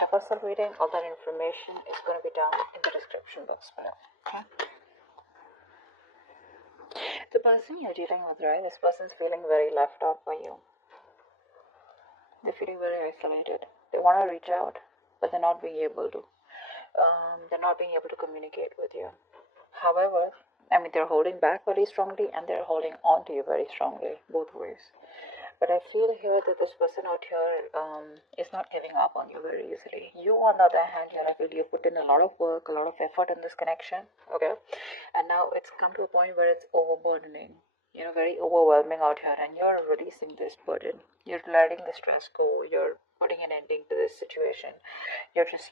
universal reading. All that information is going to be down in the description box below. Okay. The person you're dealing with, right? This person's feeling very left out by you. They're feeling very isolated. They want to reach out, but they're not being able to. They're not being able to communicate with you. However, I mean, they're holding back very strongly and they're holding on to you very strongly, both ways. But I feel here that this person out here is not giving up on you very easily. You, on the other hand, here I feel you put in a lot of work, a lot of effort in this connection, okay? And now it's come to a point where it's overburdening, very overwhelming out here, and you're releasing this burden. You're letting the stress go. You're putting an ending to this situation. You're just,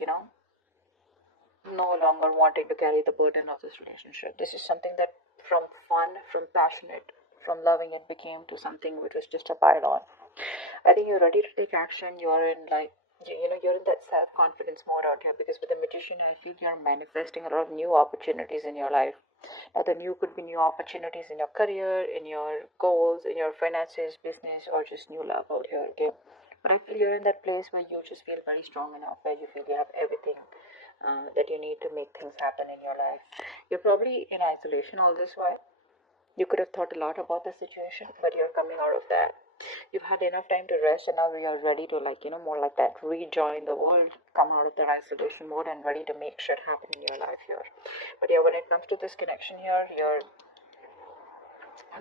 no longer wanting to carry the burden of this relationship. This is something that from fun, from passionate, from loving it became to something which was just a pile on. I think you're ready to take action. You're in you're in that self-confidence mode out here, because with the Magician, I feel you're manifesting a lot of new opportunities in your life. Now, the new could be new opportunities in your career, in your goals, in your finances, business, or just new love out here, okay? But I feel you're in that place where you just feel very strong enough, where you feel you have everything that you need to make things happen in your life. You're probably in isolation all this while. You could have thought a lot about the situation, but you're coming out of that. You've had enough time to rest, and now you're ready to, more like that, rejoin the world, come out of the isolation mode, and ready to make shit happen in your life here. But yeah, when it comes to this connection here, you're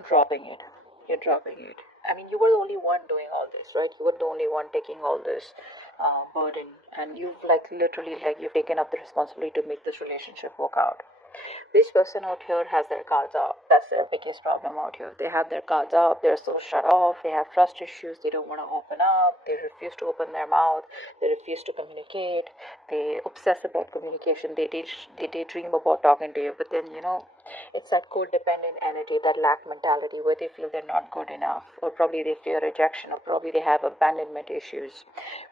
dropping it. You're dropping it. I mean, you were the only one doing all this, right? You were the only one taking all this burden, and you've literally you've taken up the responsibility to make this relationship work out. This person out here has their cards up. That's their biggest problem out here. They have their cards up. They're so shut off. They have trust issues. They don't want to open up. They refuse to open their mouth. They refuse to communicate. They obsess about communication. They daydream about talking to you. But then, it's that codependent energy, that lack mentality, where they feel they're not good enough, or probably they fear rejection, or probably they have abandonment issues.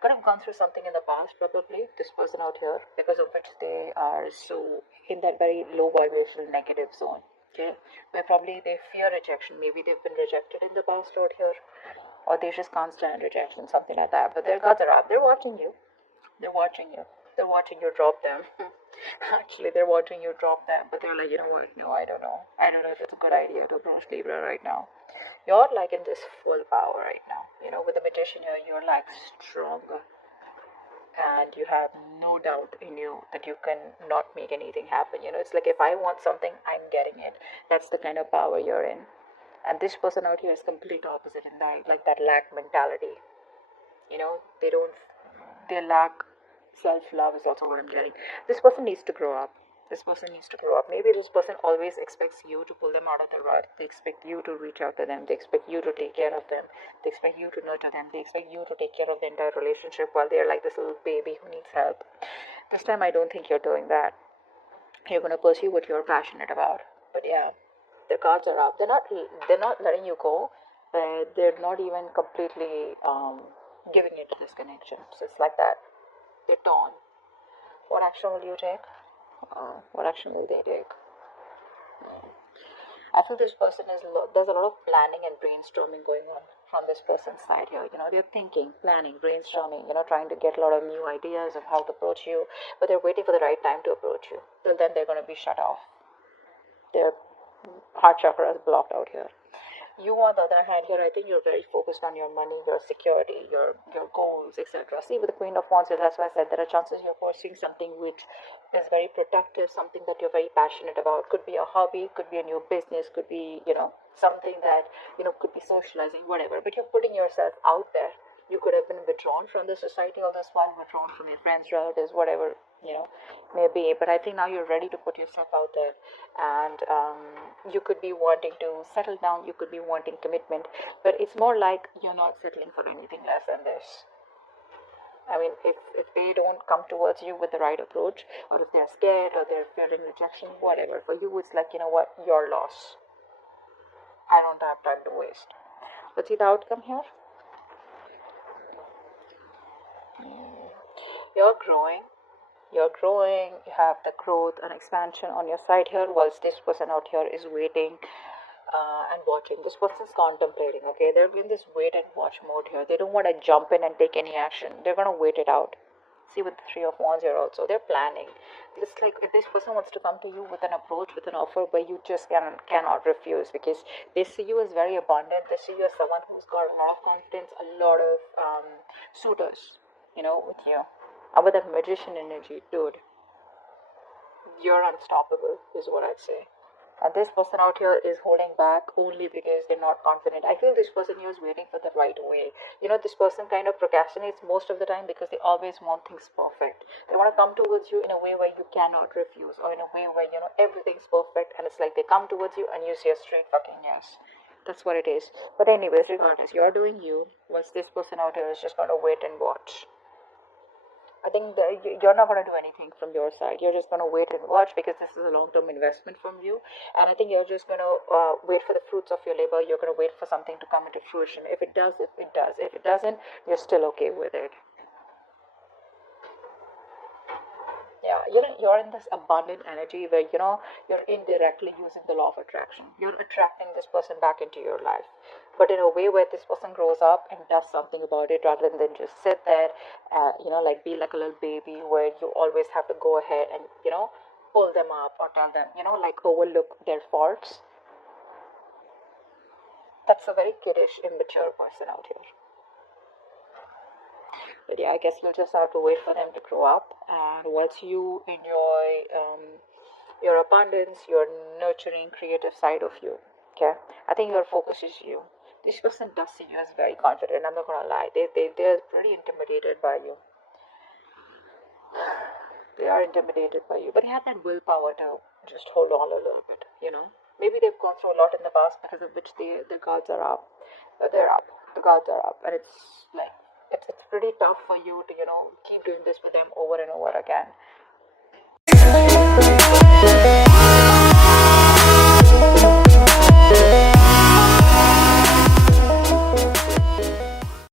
Could have gone through something in the past, probably, this person out here, because of which they are so in that very low vibrational negative zone, okay, where probably they fear rejection. Maybe they've been rejected in the past out here, or they just can't stand rejection, something like that. But their guards are up. They're watching you. They're watching you. They're watching you drop them. Actually, they're watching you drop them, but they're like, you know what? No, I don't know. I don't know if it's a good idea to approach Libra right now. You're in this full power right now. With the Magician here, you're stronger, and you have no doubt in you that you can not make anything happen. It's like, if I want something, I'm getting it. That's the kind of power you're in. And this person out here is complete opposite in that, that lack mentality. They lack self-love is also what I'm getting. This person needs to grow up. Maybe this person always expects you to pull them out of the rut. They expect you to reach out to them. They expect you to take care of them. They expect you to nurture them. They expect you to take care of the entire relationship while they're like this little baby who needs help. This time, I don't think you're doing that. You're going to pursue what you're passionate about. But yeah, the cards are up. They're not letting you go. They're not even completely giving into this connection. So it's like that. They're torn. What action will you take? What action will they take? I feel this person there's a lot of planning and brainstorming going on from this person's side here. They're thinking, planning, brainstorming, trying to get a lot of new ideas of how to approach you, but they're waiting for the right time to approach you. Till then, they're going to be shut off. Their heart chakra is blocked out here. You, on the other hand, here, I think you're very focused on your money, your security, your goals, etc. See, with the Queen of Wands, that's why I said there are chances you're pursuing something which is very protective, something that you're very passionate about. Could be a hobby, could be a new business, could be, something that, could be socializing, whatever. But you're putting yourself out there. You could have been withdrawn from the society all this while, withdrawn from your friends, relatives, whatever, maybe. But I think now you're ready to put yourself out there. And you could be wanting to settle down. You could be wanting commitment. But it's more like you're not settling for anything less than this. I mean, if they don't come towards you with the right approach, or if they're scared, or they're fearing rejection, whatever, for you it's like, your loss. I don't have time to waste. Let's see the outcome here. You're growing. You have the growth and expansion on your side here, whilst this person out here is waiting and watching. This person's contemplating, they're in this wait and watch mode here. They don't want to jump in and take any action. They're going to wait it out. See, with the Three of Wands here also, they're planning. It's like if this person wants to come to you with an approach, with an offer where you just cannot refuse, because they see you as very abundant. They see you as someone who's got a lot of confidence, a lot of suitors, with you. And with that magician energy, dude, you're unstoppable, is what I'd say. And this person out here is holding back only because they're not confident. I feel this person here is waiting for the right way. This person kind of procrastinates most of the time because they always want things perfect. They want to come towards you in a way where you cannot refuse, or in a way where, everything's perfect, and it's like they come towards you and you say a straight fucking yes. That's what it is. But anyways, regardless, you're doing you, whilst this person out here is just going to wait and watch. I think that you're not going to do anything from your side. You're just going to wait and watch, because this is a long-term investment from you. And I think you're just going to wait for the fruits of your labor. You're going to wait for something to come into fruition. If it does, it does. If it doesn't, you're still okay with it. Yeah, you're in this abundant energy where, you're indirectly using the law of attraction. You're attracting this person back into your life, but in a way where this person grows up and does something about it, rather than just sit there, like be like a little baby where you always have to go ahead and, pull them up or tell them, like overlook their faults. That's a very kiddish, immature person out here. But yeah, I guess you'll just have to wait for them to grow up. And once you enjoy your abundance, your nurturing, creative side of you, okay, I think your focus is you. This person does see you as very confident. I'm not gonna lie. They're pretty intimidated by you. They are intimidated by you, but they have that willpower to just hold on a little bit. Maybe they've gone through a lot in the past, because of which their guards are up. They're up. The guards are up, and it's like it's pretty tough for you to keep doing this with them over and over again.